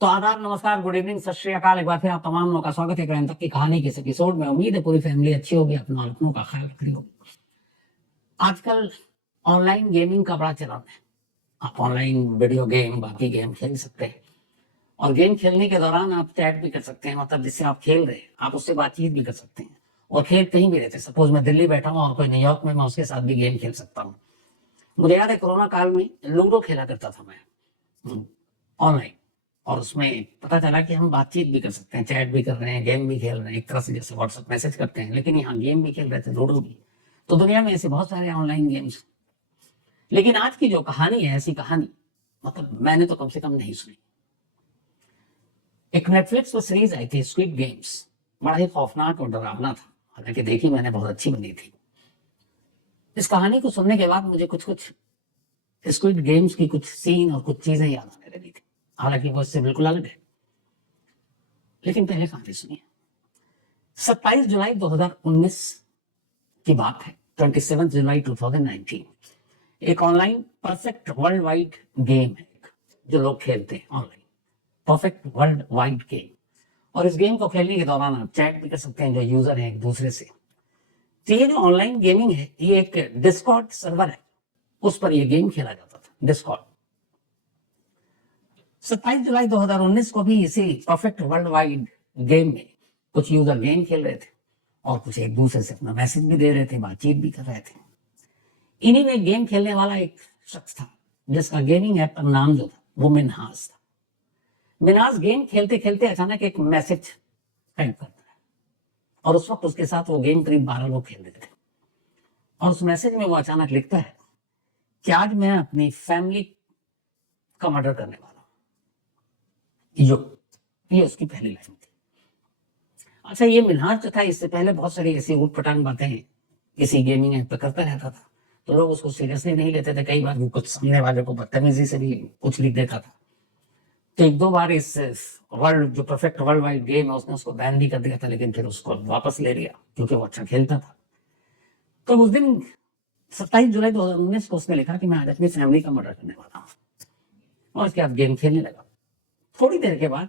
तो आदाब, नमस्कार, गुड इवनिंग, सत श्री अकाल। एक बार फिर आप तमाम लोगों का स्वागत है क्राइम तक की कहानी के इस एपिसोड में। उम्मीद है पूरी फैमिली अच्छी होगी, अपना अपनों का ख्याल रख रही होगी। आजकल ऑनलाइन गेमिंग का बड़ा चलन है। आप ऑनलाइन वीडियो गेम, बाकी गेम खेल सकते हैं और गेम खेलने के दौरान आप चैट भी कर सकते हैं। मतलब जिससे आप खेल रहे हैं आप उससे बातचीत भी कर सकते हैं और खेल कहीं भी रहते हैं। सपोज मैं दिल्ली बैठा हूँ और कोई न्यूयॉर्क में, मैं उसके साथ भी गेम खेल सकता हूँ। मुझे याद है कोरोना काल में लूडो खेला करता था मैं ऑनलाइन, और उसमें पता चला कि हम बातचीत भी कर सकते हैं, चैट भी कर रहे हैं, गेम भी खेल रहे हैं, एक तरह से जैसे व्हाट्सएप मैसेज करते हैं, लेकिन यहाँ गेम भी खेल रहे थे, लूडो भी। तो दुनिया में ऐसे बहुत सारे ऑनलाइन गेम्स। लेकिन आज की जो कहानी है, ऐसी कहानी मतलब मैंने तो कम से कम नहीं सुनी। एक नेटफ्लिक्स पर सीरीज आई थी स्क्विड गेम्स, बड़ा ही खौफनाक और डरावना था। हालांकि देखी मैंने, बहुत अच्छी बनी थी। इस कहानी को सुनने के बाद मुझे कुछ कुछ स्क्विड गेम्स की कुछ सीन और कुछ चीजें याद आने लगी थी। हालांकि वो इससे बिल्कुल अलग है, लेकिन पहले कहानी सुनिए। 27 जुलाई 2019 की बात है। 27 जुलाई 2019 एक online perfect world wide game है जो लोग खेलते हैं online, perfect world wide game. और इस गेम को खेलने के दौरान आप चैट भी कर सकते हैं जो यूजर है एक दूसरे से। तो ये जो ऑनलाइन गेमिंग है, ये एक डिस्कॉर्ड सर्वर है, उस पर यह गेम खेला जाता था, डिस्कॉर्ड। 27 जुलाई 2019 को भी इसी परफेक्ट वर्ल्ड वाइड गेम में कुछ यूजर गेम खेल रहे थे और कुछ एक दूसरे से अपना मैसेज भी दे रहे थे, बातचीत भी कर रहे थे। इन्हीं में गेम खेलने वाला एक शख्स था जिसका गेमिंग ऐप का नाम जो था वो मिनहास था। मिनहास गेम खेलते खेलते अचानक एक मैसेज टाइप करता है और उस वक्त उसके साथ वो गेम करीब 12 लोग खेल रहे थे। और उस मैसेज में वो अचानक लिखता है कि आज मैं अपनी फैमिली का मर्डर करने वाला हूं। ये उसकी पहली लाइन थी। अच्छा, ये मिनहाज जो था, इससे पहले बहुत सारी ऐसी उटपटांग बातें किसी गेमिंग ऐप पे करता रहता था, तो लोग उसको सीरियसली नहीं लेते थे। कई बार वो कुछ सामने वाले को बदतमीजी से भी कुछ लिख देता था। तो एक दो बार इस वर्ल्ड जो परफेक्ट वर्ल्ड वाइड गेम है उसने उसको बैन भी कर दिया था, लेकिन फिर उसको वापस ले लिया क्योंकि वो अच्छा खेलता था। तो उस दिन 27 जुलाई 2019 को उसने लिखा कि मैं आज अपनी फैमिली का मर्डर करने वाला हूँ, और उसके बाद गेम खेलने लगा। थोड़ी देर के बाद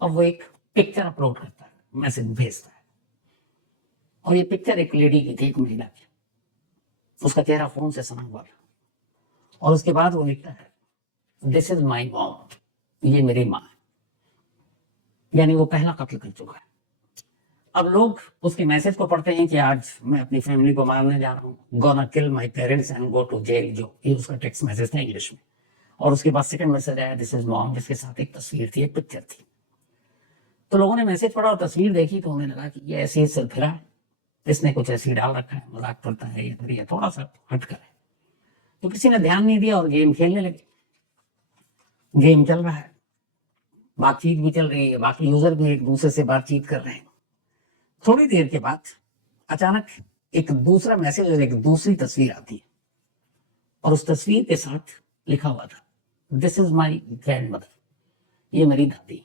अब वो एक पिक्चर अपलोड करता है, मैसेज भेजता है, और ये पिक्चर एक लेडी की थी, एक महिला की। उसका चेहरा फोन से सना हुआ था और उसके बाद वो लिखता है दिस इज माई मॉम, ये मेरी माँ है। यानी वो पहला कत्ल कर चुका है। अब लोग उसके मैसेज को पढ़ते हैं कि आज मैं अपनी फैमिली को मारने जा रहा हूँ, gonna kill my parents and go to jail, जो ये उसका टेक्स्ट मैसेज था इंग्लिश में। और उसके बाद सेकंड मैसेज आया दिस इज मॉम, जिसके साथ एक तस्वीर थी, एक पिक्चर थी। तो लोगों ने मैसेज पढ़ा और तस्वीर देखी तो उन्हें लगा कि ये ऐसी सिलफिरा है, इसने कुछ ऐसी डाल रखा है, मजाक करता है, ये थोड़ा सा हटकर है। तो किसी ने ध्यान नहीं दिया और गेम खेलने लगे। गेम चल रहा है, बातचीत भी चल रही है, बाकी यूजर भी एक दूसरे से बातचीत कर रहे हैं। थोड़ी देर के बाद अचानक एक दूसरा मैसेज और एक दूसरी तस्वीर आती है, और उस तस्वीर के साथ लिखा हुआ था this is my grand mother, ये मेरी दादी।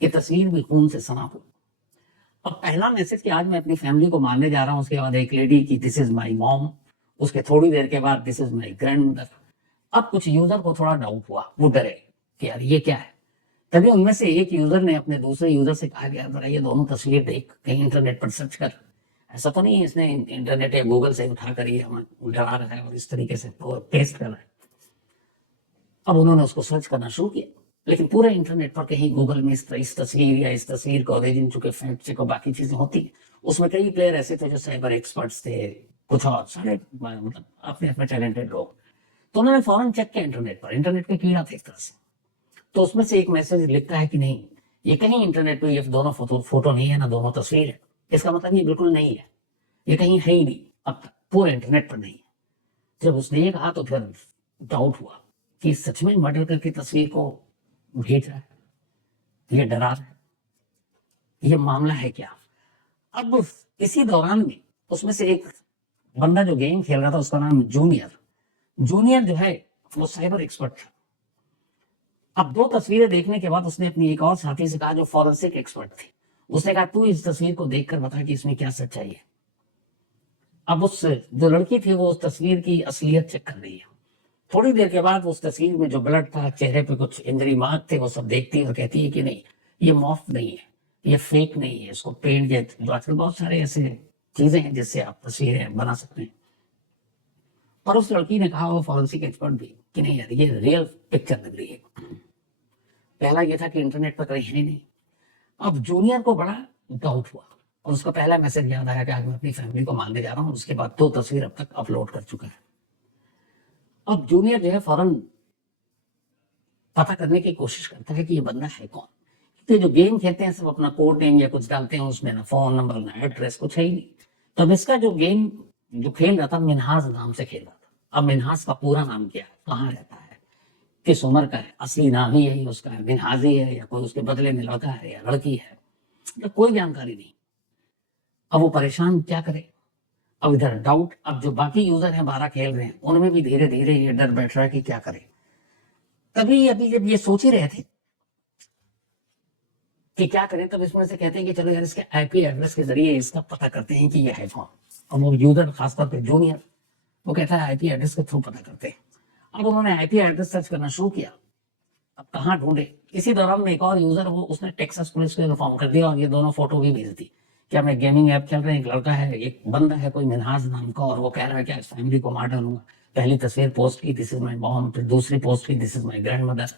ये तस्वीर भी खून से सना हुई। अब पहला मैसेज कि आज मैं अपनी फैमिली को मारने जा रहा हूं, उसके बाद एक लेडी की दिस इज माई मॉम, उसके थोड़ी देर के बाद this is my grand mother. अब कुछ यूजर को थोड़ा डाउट हुआ, वो डरे कि यार ये क्या है। तभी उनमें से एक यूजर ने अपने दूसरे यूजर से कहा, यार जरा ये दोनों तस्वीर देख, कहीं इंटरनेट पर सर्च कर, ऐसा तो नहीं है इसने इंटरनेट या गूगल से उठा कर ये हमें डरा रहा है और इस तरीके से पेस्ट कर रहा है। अब उन्होंने उसको सर्च करना शुरू किया, लेकिन पूरे इंटरनेट पर कहीं गूगल में इस तस्वीर या इस तस्वीर का ओरिजिन, चूंकि फैक्ट चेक और बाकी चीजें होती है, उसमें कई प्लेयर ऐसे थे जो साइबर एक्सपर्ट्स थे, कुछ और सारे मतलब अपने अपने टैलेंटेड लोग। तो उन्होंने फौरन चेक किया इंटरनेट पर, इंटरनेट के कीड़ा थे एक तरह से। तो उसमें से एक मैसेज लिखता है कि नहीं, ये कहीं इंटरनेट पर ये दोनों फोटो नहीं है, ना दोनों तस्वीर है, इसका मतलब ये बिल्कुल नहीं है, ये कहीं है ही नहीं, अब तक पूरे इंटरनेट पर नहीं है। जब उसने ये कहा तो फिर डाउट हुआ कि सच में मर्डर करके तस्वीर को भेज रहा है, ये डरा रहा है, ये मामला है क्या। अब इसी दौरान में उसमें से एक बंदा जो गेम खेल रहा था, उसका नाम जूनियर, जूनियर जो है वो साइबर एक्सपर्ट था। अब दो तस्वीरें देखने के बाद उसने अपनी एक और साथी से कहा जो फॉरेंसिक एक्सपर्ट थी, उसने कहा तू इस तस्वीर को देखकर बता कि इसमें क्या सच्चाई है। अब उस जो लड़की थी वो उस तस्वीर की असलियत चेक कर रही है, थोड़ी देर के बाद उस तस्वीर में जो ब्लड था, चेहरे पे कुछ इंजरी मार्क थे, वो सब देखती है और कहती है कि नहीं, ये मॉफ नहीं है, ये फेक नहीं है, इसको पेंट के, जो आजकल बहुत सारे ऐसे चीजें हैं जिससे आप तस्वीरें बना सकते हैं। पर उस लड़की ने कहा, वो फॉरेंसिक एक्सपर्ट भी, कि नहीं यार, ये रियल पिक्चर लग रही है। पहला ये था कि इंटरनेट पर कहीं है नहीं। अब जूनियर को बड़ा डाउट हुआ और उसका पहला मैसेज याद आया कि आज मैं अपनी फैमिली को मारने जा रहा हूँ। उसके बाद 2 तस्वीर अब तक अपलोड कर चुका है। अब जूनियर जो है फौरन पता करने की कोशिश करता है कि ये बंदा है कौन। तो जो गेम खेलते हैं सब अपना कोड नेम या कुछ डालते हैं, उसमें ना फोन नंबर ना एड्रेस कुछ है ही नहीं। तब इसका जो गेम जो खेल रहा था, मिनहाज नाम से खेल रहा था। अब मिनहाज का पूरा नाम क्या है, कहाँ रहता है, किस उम्र का है, असली नाम ही यही उसका है, मिनहाजी है या कोई उसके बदले में लड़का है या लड़की है, तो कोई जानकारी नहीं। अब वो परेशान क्या करे। अब इधर डाउट, अब जो बाकी यूजर हैं 12 खेल रहे हैं, उनमें भी धीरे धीरे ये डर बैठ रहा है कि क्या करे। तभी अभी जब ये सोच ही रहे थे कि क्या करें, तब इसमें से कहते हैं कि चलो यार इसके आईपी एड्रेस के जरिए इसका पता करते हैं कि ये है कौन। और वो यूजर, खासतौर पे जूनियर, वो कहता है आईपी एड्रेस के थ्रू पता करते हैं। अब उन्होंने आईपी एड्रेस सर्च करना शुरू किया। अब कहाँ ढूंढे। इसी दौरान में एक और यूजर, वो उसने टेक्सास पुलिस को इन्फॉर्म कर दिया और ये दोनों फोटो भी भेज दी कि हम एक गेमिंग ऐप खेल रहे हैं, एक लड़का है, एक बंदा है कोई मिनहाज नाम का, और वो कह रहा है कि फैमिली को मार डालूंगा। पहली तस्वीर पोस्ट की, दिस इज माई मॉम, फिर दूसरी पोस्ट की, this is my grand mother,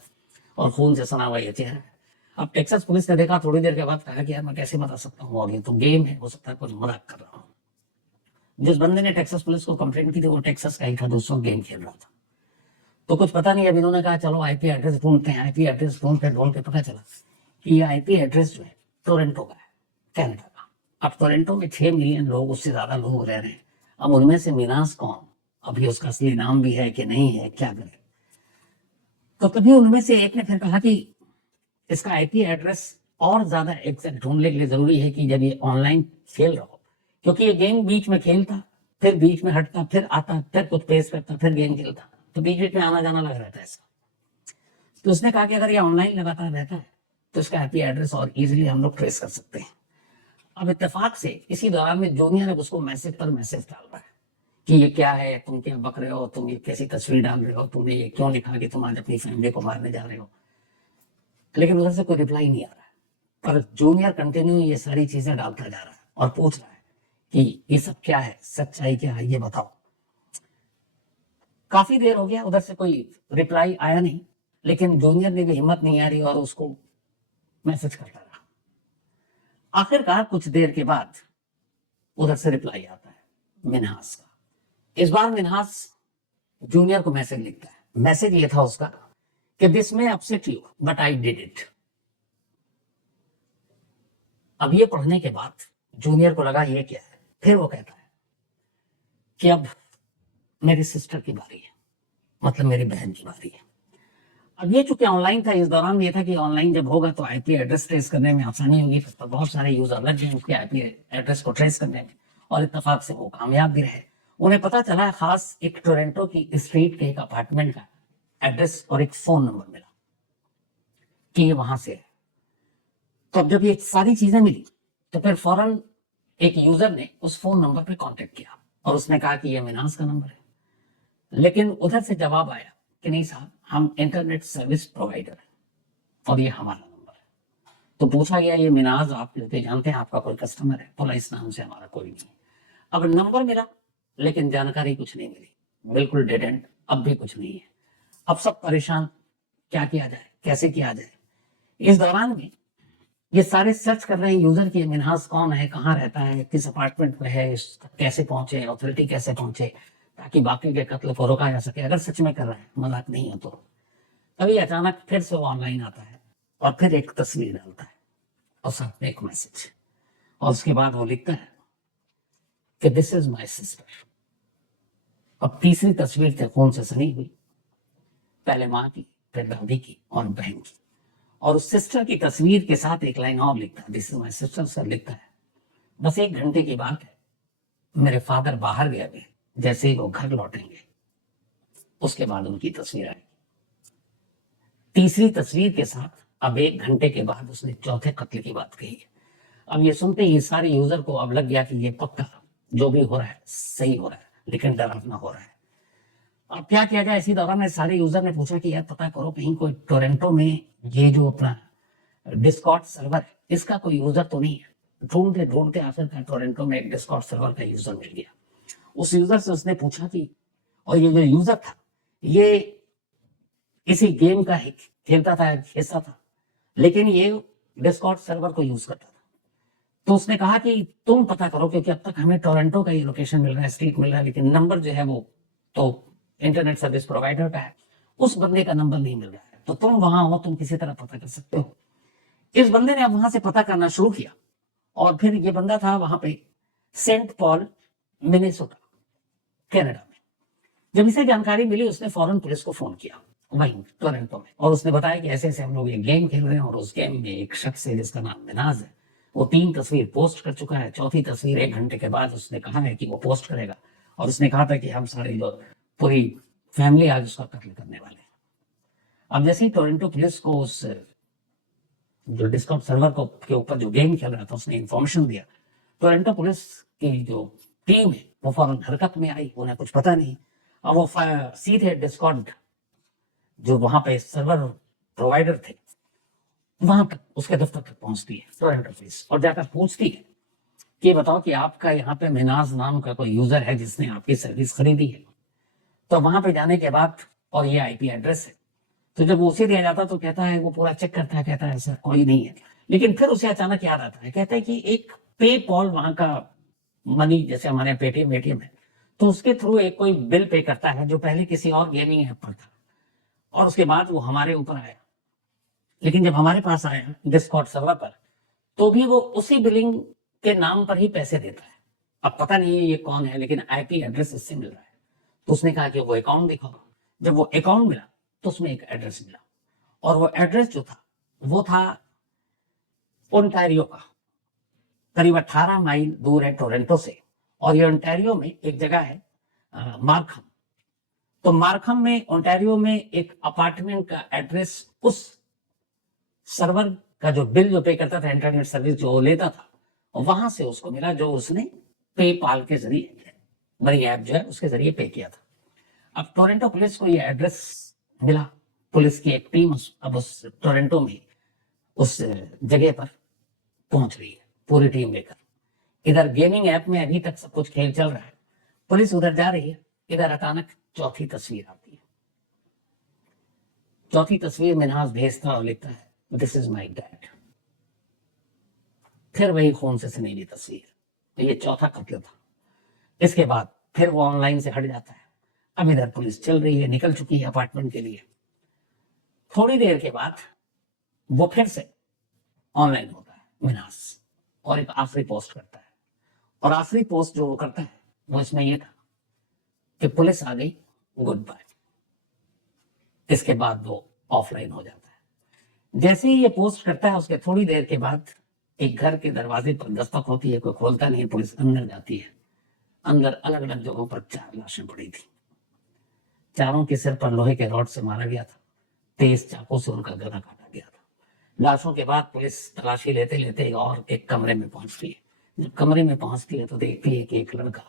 और खून से सना हुआ ये चेहरा। अब टेक्सास पुलिस ने देखा, थोड़ी देर के बाद कहा कि यार मैं कैसे बता सकता हूँ, और ये तो गेम है, हो सकता है कुछ मजाक कर रहा हूँ। जिस बंदे ने टेक्सास पुलिस को कंप्लेंट की थी वो टेक्सास का ही था, दोस्तों गेम खेल रहा था। तो कुछ पता नहीं। अब इन्होंने कहा चलो आईपी एड्रेस ढूंढते हैं। आईपी एड्रेस ढूंढ के पता चला कि ये आईपी एड्रेस जो है टोरंटो का है, कनाडा का। अब टोरंटो में 6 मिलियन लोग, उससे ज्यादा लोग रह रहे हैं। अब उनमें से मिनास कौन, अभी उसका असली नाम भी है कि नहीं है, क्या करें। तो तभी उनमें से एक ने फिर कहा कि इसका आईपी एड्रेस और ज्यादा एग्जैक्ट ढूंढने के लिए जरूरी है कि जब ये ऑनलाइन खेल रहा हो, क्योंकि ये गेम बीच में खेलता, फिर बीच में हटता, फिर आता, फिर कुछ पेश करता, फिर गेम खेलता, तो बीच बीच में आना जाना लग रहता है इसका। तो उसने कहा कि अगर ये ऑनलाइन लगातार रहता है तो इसका आईपी एड्रेस और इजीली हम लोग ट्रेस कर सकते हैं। अब इत्तेफाक से इसी दौरान में जूनियर अब उसको मैसेज पर मैसेज डाल रहा है कि ये क्या है, तुम क्या बक रहे हो, तुम ये कैसी तस्वीर डाल रहे हो, तुमने ये क्यों लिखा कि तुम आज अपनी फैमिली को मारने जा रहे हो। लेकिन उधर से कोई रिप्लाई नहीं आ रहा है। पर जूनियर कंटिन्यू ये सारी चीजें डालता जा रहा है और पूछ रहा है कि ये सब क्या है, सच्चाई क्या है, ये बताओ। काफी देर हो गया, उधर से कोई रिप्लाई आया नहीं, लेकिन जूनियर ने भी हिम्मत नहीं आ रही और उसको मैसेज करता रहा। आखिरकार कुछ देर के बाद उधर से रिप्लाई आता है मिनहास का। इस बार मिनहास जूनियर को मैसेज लिखता है। मैसेज ये था उसका कि दिस में upset you but I did it. अब ये पढ़ने के बाद जूनियर को लगा ये क्या है। फिर वो कहता है कि अब मेरी सिस्टर की बारी है, मतलब मेरी बहन की बारी है। अब ये चूंकि ऑनलाइन था, इस दौरान ये था कि ऑनलाइन जब होगा तो आईपी एड्रेस ट्रेस करने में आसानी होगी। तो बहुत सारे यूजर लग गए उसके आईपी एड्रेस को ट्रेस करने में, और इत्तेफाक से वो कामयाब भी रहे। उन्हें पता चला खास एक टोरंटो की स्ट्रीट के एक अपार्टमेंट का एड्रेस और एक फोन नंबर मिला कि ये वहां से है। तो अब जब ये सारी चीजें मिली तो फिर फौरन एक यूजर ने उस फोन नंबर पे कांटेक्ट किया और उसने कहा कि ये मिनास का नंबर है। लेकिन उधर से जवाब आया कि नहीं साहब, हम इंटरनेट सर्विस प्रोवाइडर हैं और ये हमारा नंबर है। तो पूछा गया ये मिनाज आप जानते हैं, आपका कोई कस्टमर है? बोला इस नाम से हमारा कोई नहीं है। अब नंबर मिला लेकिन जानकारी कुछ नहीं मिली, बिल्कुल डेड एंड, अब भी कुछ नहीं है। अब सब परेशान, क्या किया जाए, कैसे किया जाए। इस दौरान में ये सारे सर्च कर रहे हैं यूजर की मिनहास कौन है, कहाँ रहता है, किस अपार्टमेंट में है, कैसे पहुंचे, अथॉरिटी कैसे पहुंचे, ताकि बाकी के कत्ल को रोका जा सके, अगर सच में कर रहा है, मजाक नहीं है तो। तभी अचानक फिर से वो ऑनलाइन आता है और फिर एक तस्वीर डालता है और साथ में एक मैसेज, और उसके बाद वो लिखता है कि दिस इज माई सिस्टर। अब तीसरी तस्वीर थे खून से सनी हुई, पहले माँ की, फिर दादी की और बहन की, और उस सिस्टर की तस्वीर के साथ एक लाइन और लिखता है, this is my sister. Sir लिखता है बस 1 घंटे की बात है, मेरे फादर बाहर गए हुए, जैसे ही वो घर लौटेंगे उसके बाद उनकी तस्वीर आएगी। तीसरी तस्वीर के साथ अब 1 घंटे के बाद उसने चौथे कत्ल की बात कही है। अब ये सुनते ही सारे यूजर को अब लग गया कि ये पक्का जो भी हो रहा है सही हो रहा है, लेकिन डरावना हो रहा है। अब क्या किया जाए, इसी दौरान सारे यूजर ने पूछा कि यार पता करो कहीं कोई टोरंटो में ये जो अपना डिस्कॉर्ड सर्वर है इसका कोई यूजर तो नहीं है। ढूंढते ढूंढते आखिरकार टोरंटो में एक डिस्कॉर्ड सर्वर का यूजर मिल गया। उस यूजर से उसने पूछा कि, और ये जो यूजर था ये इसी गेम का खेलता था, हिस्सा था, लेकिन ये डिस्कॉर्ड सर्वर को यूज करता था। तो उसने कहा कि तुम पता करो, क्योंकि अब तक हमें टोरंटो का ये लोकेशन मिल रहा है, स्ट्रीट मिल रहा है, लेकिन नंबर जो है वो तो इंटरनेट सर्विस प्रोवाइडर का है, उस बंदे का नंबर नहीं मिल रहा है। तो तुम वहां हो, तुम किसी तरह पता कर सकते हो। इस बंदे ने अब वहां से पता करना शुरू किया, और फिर ये बंदा था वहां पे सेंट पॉल, मिनेसोटा, कनाडा में। जब इसे जानकारी मिली उसने फौरन पुलिस को फोन किया वहीं टोरंटो में, और उसने बताया कि ऐसे ऐसे हम लोग ये गेम खेल रहे हैं, और उस गेम में एक शख्स है जिसका नाम मिनाज है, वो 3 तस्वीर पोस्ट कर चुका है, चौथी तस्वीर 1 घंटे के बाद उसने कहा है कि वो पोस्ट करेगा, और उसने कहा था कि हम सारे जो पूरी फैमिली आज उसका कत्ल करने वाले हैं। अब जैसे ही टोरंटो पुलिस को उस जो डिस्कॉर्ड सर्वर को के ऊपर जो गेम खेल रहा था उसने इंफॉर्मेशन दिया, टोरंटो पुलिस की जो टीम है वो फौरन हरकत में आई। उन्हें कुछ पता नहीं, अब वो सीधे डिस्कॉर्ड जो वहां पे सर्वर प्रोवाइडर थे वहां तक, उसके दफ्तर तक पहुंचती है टोरंटो पुलिस, और जाकर पूछती है कि बताओ कि आपका यहाँ पे मिनाज नाम का कोई यूजर है जिसने आपकी सर्विस खरीदी है। तो वहां पे जाने के बाद, और ये आईपी एड्रेस है, तो जब उसे दिया जाता तो कहता है, वो पूरा चेक करता है, कहता है सर कोई नहीं है। लेकिन फिर उसे अचानक याद आता है, कहता है कि एक पे पॉल वहां का मनी, जैसे हमारे पेटीएम वेटीएम है, तो उसके थ्रू एक कोई बिल पे करता है जो पहले किसी और गेमिंग ऐप पर था, और उसके बाद वो हमारे ऊपर आया। लेकिन जब हमारे पास आया डिस्कॉर्ड सर्वर पर, तो भी वो उसी बिलिंग के नाम पर ही पैसे देता है। अब पता नहीं ये कौन है, लेकिन आईपी एड्रेस इससे मिल रहा है। तो उसने कहा कि वो अकाउंट दिखाओ। जब वो अकाउंट मिला तो उसमें एक एड्रेस मिला, और वो एड्रेस जो था वो था ओंटारियो का, करीब 18 माइल दूर है टोरंटो से। और ये ओंटारियो में एक जगह है मार्खम। तो मार्खम में, ओंटारियो में एक अपार्टमेंट का एड्रेस उस सर्वर का जो बिल जो पे करता था, इंटरनेट सर्विस जो लेता था, वहां से उसको मिला, जो उसने पेपाल के जरिए, बड़ी ऐप जो है उसके जरिए पे किया था। अब टोरंटो पुलिस को ये एड्रेस मिला, पुलिस की एक टीम अब उस टोरंटो में उस जगह पर पहुंच रही है, पूरी टीम लेकर। इधर गेमिंग ऐप में अभी तक सब कुछ खेल चल रहा है, पुलिस उधर जा रही है। इधर अचानक चौथी तस्वीर आती है। चौथी तस्वीर मिनहाज भेजता और लिखता है, दिस इज माई डैड। फिर वही खून से सनेली तस्वीर, तो ये चौथा कत्ल था। इसके बाद फिर वो ऑनलाइन से हट जाता है। अब इधर पुलिस चल रही है, निकल चुकी है अपार्टमेंट के लिए। थोड़ी देर के बाद वो फिर से ऑनलाइन होता है मिनास, और एक आखिरी पोस्ट करता है। और आखिरी पोस्ट जो वो करता है वो इसमें ये था कि पुलिस आ गई, गुड बाय। इसके बाद वो ऑफलाइन हो जाता है। जैसे ही ये पोस्ट करता है उसके थोड़ी देर के बाद एक घर के दरवाजे पर दस्तक होती है, कोई खोलता नहीं, पुलिस अंदर जाती है। अंदर अलग अलग जगहों पर 4 लाशें पड़ी थी। चारों के सिर पर लोहे के रॉड से मारा गया था, तेज चाकू से उनका गला काटा गया था। लाशों के बाद पुलिस तलाशी लेते लेते और एक कमरे में पहुंचती है। जब कमरे में पहुंचती है तो देखती है कि एक लड़का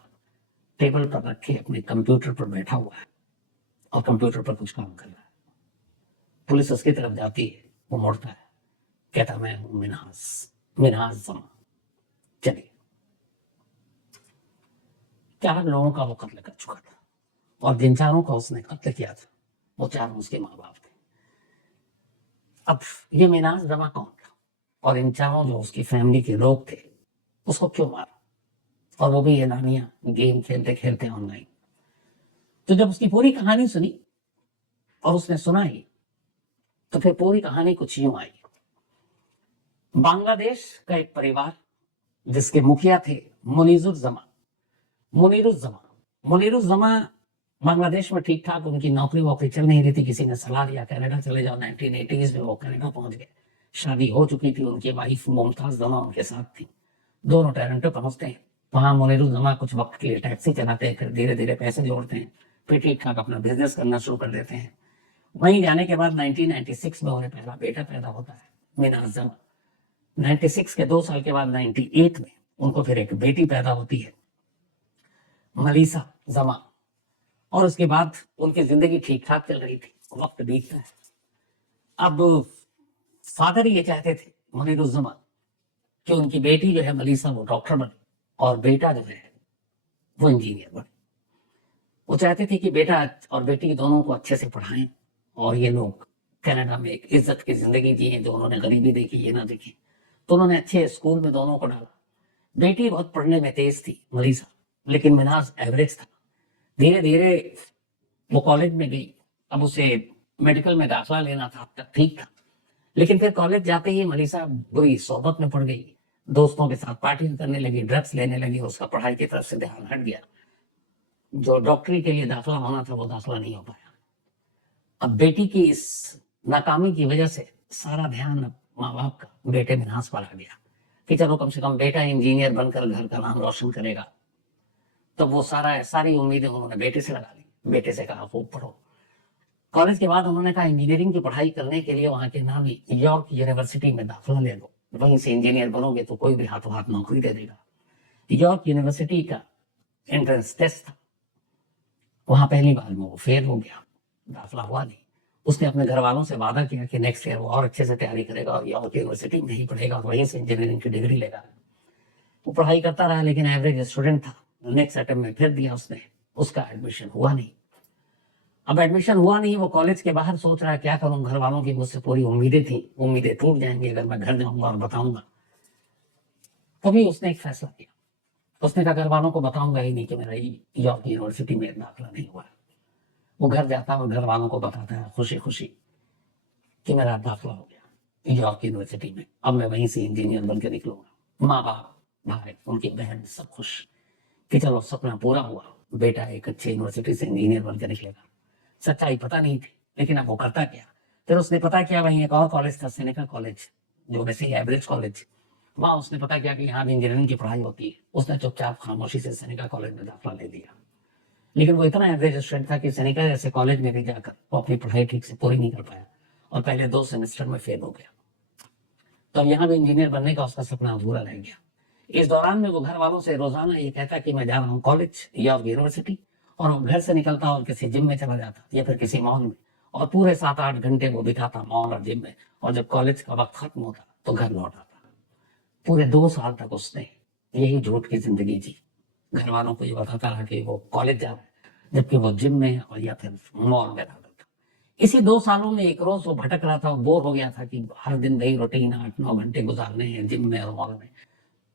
टेबल पर रखे अपने कंप्यूटर पर बैठा हुआ है और कंप्यूटर पर कुछ काम कर रहा है। पुलिस उसकी तरफ जाती है, वो मुड़ता है, कहता मैं हूं मिनहाज जमा। चलिए, 4 लोगों का वो कत्ल कर चुका था, और जिन 4 का उसने कत्ल किया था वो 4 उसके माँ बाप थे। अब ये मिनहाज जमा कौन था, और इन 4 जो उसकी फैमिली के लोग थे उसको क्यों मारा, और वो भी ये नानिया गेम खेलते खेलते ऑनलाइन। तो जब उसकी पूरी कहानी सुनी और उसने सुनाई, तो फिर पूरी कहानी कुछ यूं आई। बांग्लादेश का एक परिवार जिसके मुखिया थे मुनीरुज्जमा। मुनीरुज्जमा बांग्लादेश में ठीक ठाक उनकी नौकरी वोकरी चल नहीं रही थी, किसी ने सलाह दिया कनाडा चले जाओ। 1980s में वो कनाडा पहुंच गए। शादी हो चुकी थी, उनकी वाइफ मुमताज जमा उनके साथ थी। दोनों टोरंटो पहुंचते हैं। वहां मुनीरुज्जमा कुछ वक्त के लिए टैक्सी चलाते हैं, फिर धीरे धीरे पैसे जोड़ते हैं, फिर ठीक ठाक अपना बिजनेस करना शुरू कर देते हैं। वहीं जाने के बाद 1996 में उन्हें पहला बेटा पैदा होता है, मिनहाज जमा। 96 के 2 साल के बाद 98 में उनको फिर एक बेटी पैदा होती है, मलीसा जमा। और उसके बाद उनकी जिंदगी ठीक ठाक चल रही थी, वक्त बीतता है। अब फादर ये चाहते थे मुनीरुज्जमान कि उनकी बेटी जो है मलीसा वो डॉक्टर बने और बेटा जो है वो इंजीनियर बने। वो चाहते थे कि बेटा और बेटी दोनों को अच्छे से पढ़ाएं और ये लोग कनाडा में एक इज्जत की जिंदगी जिए, जो उन्होंने गरीबी देखी ये ना देखी। तो उन्होंने अच्छे स्कूल में दोनों को डाला। बेटी बहुत पढ़ने में तेज थी मलीसा, लेकिन मिनाज एवरेज था। धीरे धीरे वो कॉलेज में गई। अब उसे मेडिकल में दाखिला लेना था, अब तक ठीक था, लेकिन फिर कॉलेज जाते ही मलीसा बुरी सोबत में पड़ गई। दोस्तों के साथ पार्टी करने लगी, ड्रग्स लेने लगी, उसका पढ़ाई की तरफ से ध्यान हट गया। जो डॉक्टरी के लिए दाखिला होना था वो दाखिला नहीं हो पाया। अब बेटी की इस नाकामी की वजह से सारा ध्यान माँ बाप का बेटे मिनाज पर आ गया कि चलो कम से कम बेटा इंजीनियर बनकर घर का नाम रोशन करेगा। तो वो सारी उम्मीदें उन्होंने बेटे से लगा ली। बेटे से कहा खूब पढ़ो। कॉलेज के बाद उन्होंने कहा इंजीनियरिंग की पढ़ाई करने के लिए वहां के नामी यॉर्क यूनिवर्सिटी में दाखिला ले लो, वहीं से इंजीनियर बनोगे तो कोई भी हाथों हाथ नौकरी दे देगा। यॉर्क यूनिवर्सिटी का एंट्रेंस टेस्ट था, वहां पहली बार में वो फेल हो गया, दाखिला हुआ नहीं। उसने अपने घर वालों से वादा किया कि नेक्स्ट ईयर वो और अच्छे से तैयारी करेगा और यॉर्क यूनिवर्सिटी में ही पढ़ेगा और वहीं से इंजीनियरिंग की डिग्री लेगा। वो पढ़ाई करता रहा, लेकिन एवरेज स्टूडेंट था। नेक्स्ट अटेम्प्ट में फिर दिया उसने, उसका एडमिशन हुआ नहीं। अब एडमिशन हुआ नहीं, वो कॉलेज के बाहर सोच रहा है क्या करूं, घर वालों की मुझसे पूरी उम्मीदें थी, उम्मीदें टूट जाएंगी अगर मैं घर जाऊंगा और बताऊंगा। तभी उसने एक फैसला किया। उसने कहा घर वालों को बताऊंगा ही नहीं कि मेरा यॉर्क यूनिवर्सिटी में दाखिला नहीं हुआ। वो घर जाता है और घर वालों को बताता है खुशी खुशी कि मेरा दाखिला हो गया यॉर्क यूनिवर्सिटी में, अब मैं वहीं से इंजीनियर बनकर निकलूंगा। माँ बाप, भाई, उनकी बहन सब खुश कि चलो सपना पूरा हुआ, बेटा एक अच्छी यूनिवर्सिटी से इंजीनियर बनकर निकलेगा। सच्चाई पता नहीं थी, लेकिन अब वो करता क्या। फिर उसने पता किया वहीं एक और कॉलेज था, सेनेका कॉलेज, जो वैसे ही एवरेज कॉलेज। वहां उसने पता किया कि यहाँ भी इंजीनियरिंग की पढ़ाई होती है। उसने चुपचाप खामोशी से सेनेका कॉलेज में दाखिला ले लिया। लेकिन वो इतना एवरेज स्टूडेंट था कि सेनेका जैसे कॉलेज में भी जाकर वो अपनी पढ़ाई ठीक से पूरी नहीं कर पाया और पहले 2 सेमेस्टर में फेल हो गया। तो अब यहाँ भी इंजीनियर बनने का उसका सपना अधूरा रह गया। इस दौरान में वो घर वालों से रोजाना ये कहता कि मैं जा रहा हूँ कॉलेज या यूनिवर्सिटी, और घर से निकलता और किसी जिम में चला जाता या फिर किसी मॉल में, और पूरे 7-8 घंटे वो बिताता मॉल और जिम में। और जब कॉलेज का वक्त खत्म होता तो घर लौट आता। पूरे 2 साल तक उसने यही झूठ की जिंदगी जी। घर वालों को ये बताता रहा कि वो कॉलेज जा रहा है, जबकि वो जिम में और या फिर मॉल में रहता था। इसी 2 सालों में एक रोज वो भटक रहा था, बोर हो गया था कि हर दिन वही रूटीन 8-9 घंटे गुजारने हैं जिम में और मॉल में।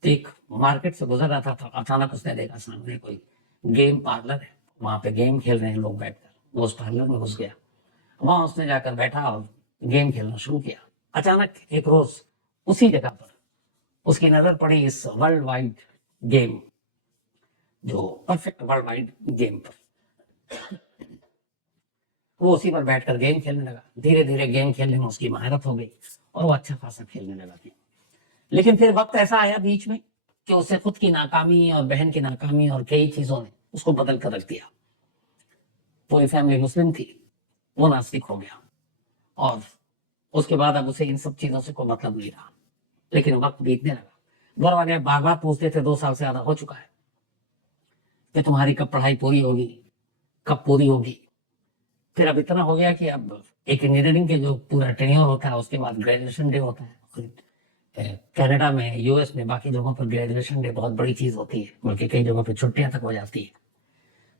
तो एक मार्केट से गुजर रहा था, अचानक उसने देखा सामने कोई गेम पार्लर है, वहां पे गेम खेल रहे हैं लोग बैठकर। वो उस पार्लर में घुस गया, वहां उसने जाकर बैठा और गेम खेलना शुरू किया। अचानक एक रोज उसी जगह पर उसकी नजर पड़ी इस वर्ल्ड वाइड गेम, जो परफेक्ट वर्ल्ड वाइड गेम पर। वो उसी पर बैठकर गेम खेलने लगा। धीरे धीरे गेम खेलने में उसकी महारत हो गई और वो अच्छा खासा खेलने लगा। लेकिन फिर वक्त ऐसा आया बीच में कि उसे खुद की नाकामी और बहन की नाकामी और कई चीजों ने उसको बदल कर रख दिया। पूरी फैमिली मुस्लिम थी, वो नास्तिक हो गया और उसके बाद अब उसे इन सब चीजों से कोई मतलब नहीं रहा। लेकिन वक्त बीतने लगा। घर वाले बार बार पूछते थे, 2 साल से ज्यादा हो चुका है, कि तुम्हारी कब पढ़ाई पूरी होगी, कब पूरी होगी। फिर अब इतना हो गया कि अब एक इंजीनियरिंग के जो पूरा टेन्योर होता है उसके बाद ग्रेजुएशन डे होता है। कनाडा में, यूएस में, बाकी जगहों पर ग्रेजुएशन डे बहुत बड़ी चीज होती है, बल्कि कई जगहों पर छुट्टियां तक हो जाती है।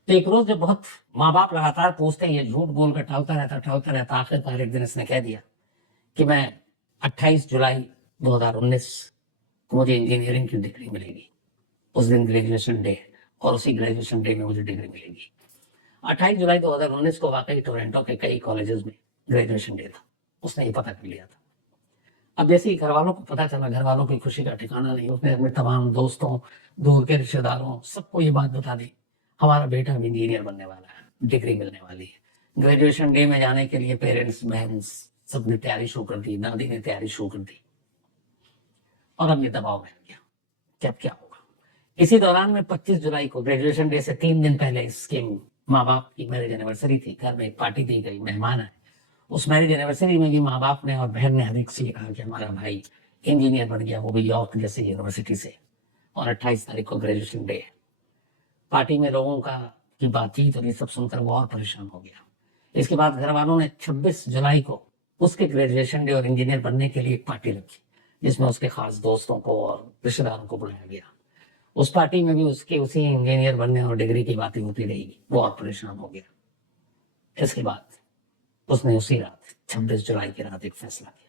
तो एक रोज जब बहुत माँ बाप लगातार पूछते, ये झूठ बोलकर टालता रहता, आखिरकार एक दिन इसने कह दिया कि मैं 28 जुलाई 2019 को मुझे इंजीनियरिंग की डिग्री मिलेगी। उस दिन ग्रेजुएशन डे है और उसी ग्रेजुएशन डे में मुझे डिग्री मिलेगी। 28 जुलाई 2019 को वाकई टोरंटो के कई कॉलेजेस में ग्रेजुएशन डे था। उसने ये पता कर लिया था। अब जैसे ही घर वालों को पता चला, घर वालों की खुशी का ठिकाना नहीं। उसने अपने तमाम दोस्तों, दूर के रिश्तेदारों, सबको ये बात बता दी, हमारा बेटा अब इंजीनियर बनने वाला है, डिग्री मिलने वाली है। ग्रेजुएशन डे में जाने के लिए पेरेंट्स, बहन सब ने तैयारी शुरू कर दी, दादी ने तैयारी शुरू कर दी। और अब ये दबाव बन गया कि अब क्या होगा। इसी दौरान में 25 जुलाई को, ग्रेजुएशन डे से 3 दिन पहले, इसके माँ बाप की मैरिज एनिवर्सरी थी। घर में एक पार्टी दी गई, मेहमान आए। उस मैरिज एनिवर्सरी में भी माँ बाप ने और बहन ने हर एक से कहा कि हमारा भाई इंजीनियर बन गया, वो भी यॉर्क जैसे यूनिवर्सिटी से, और 28 तारीख को ग्रेजुएशन डे है। पार्टी में लोगों का की बातचीत और ये सब सुनकर वो और परेशान हो गया। इसके बाद घर वालों ने 26 जुलाई को उसके ग्रेजुएशन डे और इंजीनियर बनने के लिए एक पार्टी रखी, जिसमें उसके खास दोस्तों को और रिश्तेदारों को बुलाया गया। उस पार्टी में भी उसके उसी इंजीनियर बनने और डिग्री की बातें होती रही। वो और परेशान हो गया। इसके बाद उसने उसी रात 26 जुलाई की रात एक फैसला किया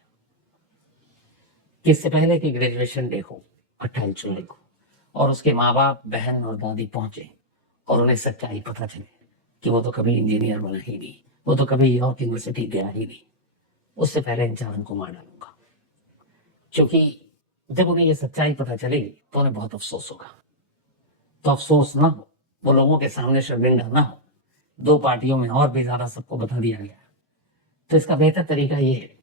कि इससे पहले कि ग्रेजुएशन डे हो 28 जुलाई को और उसके माँ बाप, बहन और दादी पहुंचे और उन्हें सच्चाई पता चले कि वो तो कभी इंजीनियर बना ही नहीं, वो तो कभी यॉर्क यूनिवर्सिटी गया ही नहीं, उससे पहले इन चारों को मार डालूंगा। क्योंकि जब उन्हें ये सच्चाई पता चलेगी तो उन्हें बहुत अफसोस होगा। तो अफसोस ना हो, वो लोगों के सामने शर्मिंदा ना हो, 2 पार्टियों में और भी ज्यादा सबको बता दिया गया, तो इसका बेहतर तरीका ये है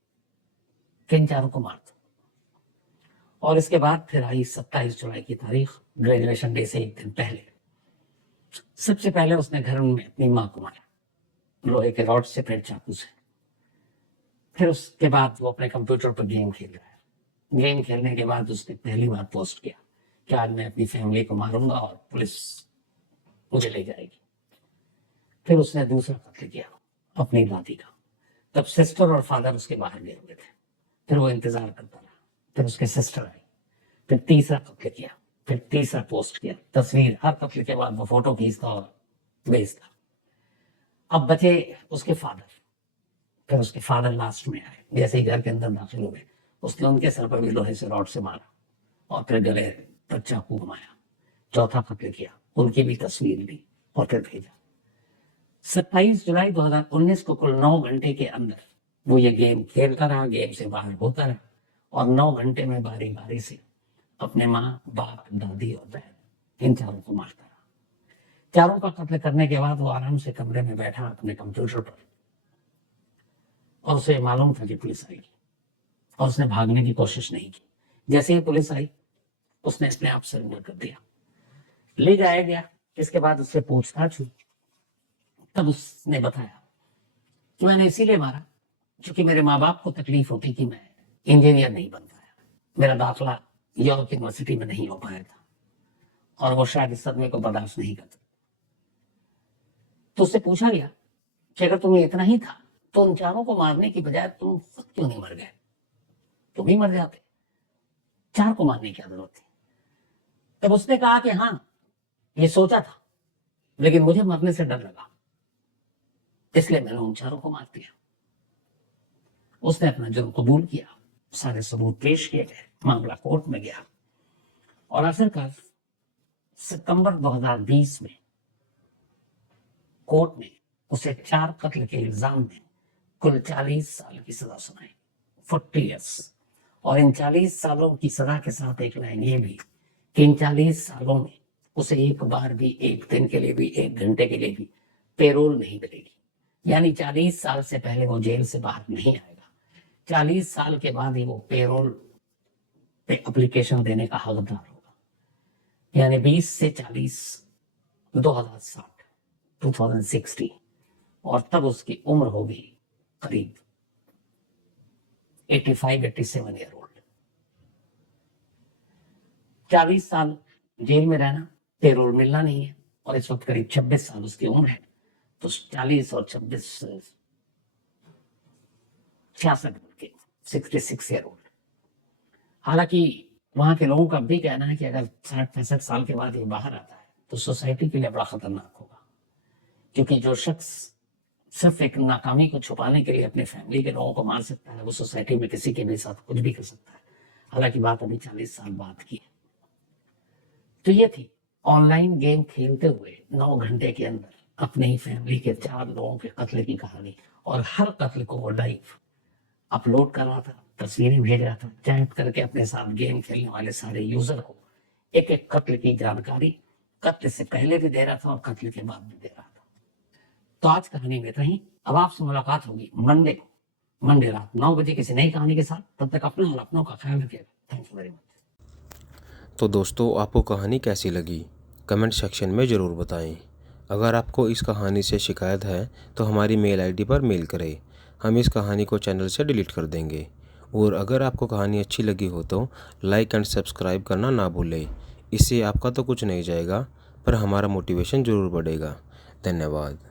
कि इन चारों को मार दो। और इसके बाद फिर आई 27 जुलाई की तारीख, ग्रेजुएशन डे से एक दिन पहले। सबसे पहले उसने घर में अपनी माँ को मारा, लोहे के रॉड से, फिर चाकू से। फिर उसके बाद वो अपने कंप्यूटर पर गेम खेल रहा है। गेम खेलने के बाद उसने पहली बार पोस्ट किया कि आज मैं अपनी फैमिली को मारूंगा और पुलिस मुझे ले जाएगी। फिर उसने दूसरा कत्ल किया अपनी दादी का। तब सिस्टर और फादर उसके बाहर गए हुए थे। फिर वो इंतजार करता रहा। फिर उसके सिस्टर आई। फिर तीसरा कत्ल किया। फिर तीसरा पोस्ट किया तस्वीर। हर कत्ल के बाद वो फोटो खींचता और भेजता। अब बचे उसके फादर। फिर उसके फादर लास्ट में आए। जैसे ही घर के अंदर दाखिल हुए, उसने उनके सर पर भी लोहे से रॉड से मारा और फिर गले पर चाकू घुमाया। चौथा कत्ल किया, उनकी भी तस्वीर ली और फिर भेजा। 27 जुलाई 2019 को कुल 9 घंटे के अंदर वो ये गेम खेलता रहा, गेम से बाहर होता रहा और 9 घंटे में बारी बारी से अपने माँ, बाप, दादी और बहन इन चारों को मारता रहा। चारों का कत्ल करने के बाद वो आराम से कमरे में बैठा अपने कंप्यूटर पर और उसे मालूम था कि पुलिस आएगी और उसने भागने की कोशिश नहीं की। जैसे ही पुलिस आई, उसने अपने आप सरेंडर कर दिया, ले जाया गया। इसके बाद उससे पूछताछ हुई। तब उसने बताया कि मैंने इसीलिए मारा क्योंकि मेरे माँ बाप को तकलीफ होती कि मैं इंजीनियर नहीं बन पाया, मेरा दाखला यॉर्क यूनिवर्सिटी में नहीं हो पाया था और वो शायद इस सदमे को बर्दाश्त नहीं करते। तो उससे पूछा गया कि अगर तुम्हें इतना ही था तो उन चारों को मारने की बजाय तुम खुद क्यों नहीं मर गए? तुम ही मर जाते, 4 को मारने की जरूरत थी। तब उसने कहा कि हाँ, ये सोचा था, लेकिन मुझे मरने से डर लगा, इसलिए मैंने उन 4 को मार दिया। उसने अपना जुर्म कबूल किया, सारे सबूत पेश किए गए, मामला कोर्ट में गया और आखिरकार सितंबर 2020 में कोर्ट ने उसे 4 कत्ल के इल्जाम में कुल 40 साल की सजा सुनाई, 40 ईयर्स। और इन 40 सालों की सजा के साथ एक लाइन ये भी कि इन 40 सालों में उसे एक बार भी, एक दिन के लिए भी, 1 घंटे के लिए भी पेरोल नहीं मिलेगी। यानी 40 साल से पहले वो जेल से बाहर नहीं आएगा। 40 साल के बाद ही वो पेरोल पे एप्लीकेशन देने का हकदार होगा। यानी 20 से 40, 2060, 2060, और तब उसकी उम्र होगी करीब 85-87 ईयर ओल्ड। 40 साल जेल में रहना, पेरोल मिलना नहीं है और इस वक्त करीब 26 साल उसकी उम्र है। तो 40 और 26, 66 के 66 ईयर ओल्ड। हालांकि वहां के लोगों का भी कहना है कि अगर 60-65 साल के बाद ये बाहर आता है तो सोसाइटी के लिए बड़ा खतरनाक होगा, क्योंकि जो शख्स सिर्फ एक नाकामी को छुपाने के लिए अपने फैमिली के लोगों को मार सकता है, वो सोसाइटी में किसी के भी साथ कुछ भी कर सकता है। हालांकि बात अभी 40 साल बाद की है। तो ये थी ऑनलाइन गेम खेलते हुए 9 घंटे के अंदर अपने ही फैमिली के 4 लोगों के कत्ल की कहानी। और हर कत्ल को वो लाइव अपलोड कर रहा था, तस्वीरें भेज रहा था, चैट करके अपने साथ गेम खेलने वाले सारे यूजर को एक एक कत्ल की जानकारी कत्ल से पहले भी दे रहा था और कत्ल के बाद भी दे रहा था। तो आज कहानी में इतना ही। अब आपसे मुलाकात होगी मंडे रात 9 बजे किसी नई कहानी के साथ। तब तक अपना और अपनों का ख्याल रखिएगा। Thank you very much. तो दोस्तों, आपको कहानी कैसी लगी कमेंट सेक्शन में ज़रूर बताएं। अगर आपको इस कहानी से शिकायत है तो हमारी मेल आईडी पर मेल करें, हम इस कहानी को चैनल से डिलीट कर देंगे। और अगर आपको कहानी अच्छी लगी हो तो लाइक एंड सब्सक्राइब करना ना भूलें। इससे आपका तो कुछ नहीं जाएगा, पर हमारा मोटिवेशन ज़रूर बढ़ेगा। धन्यवाद।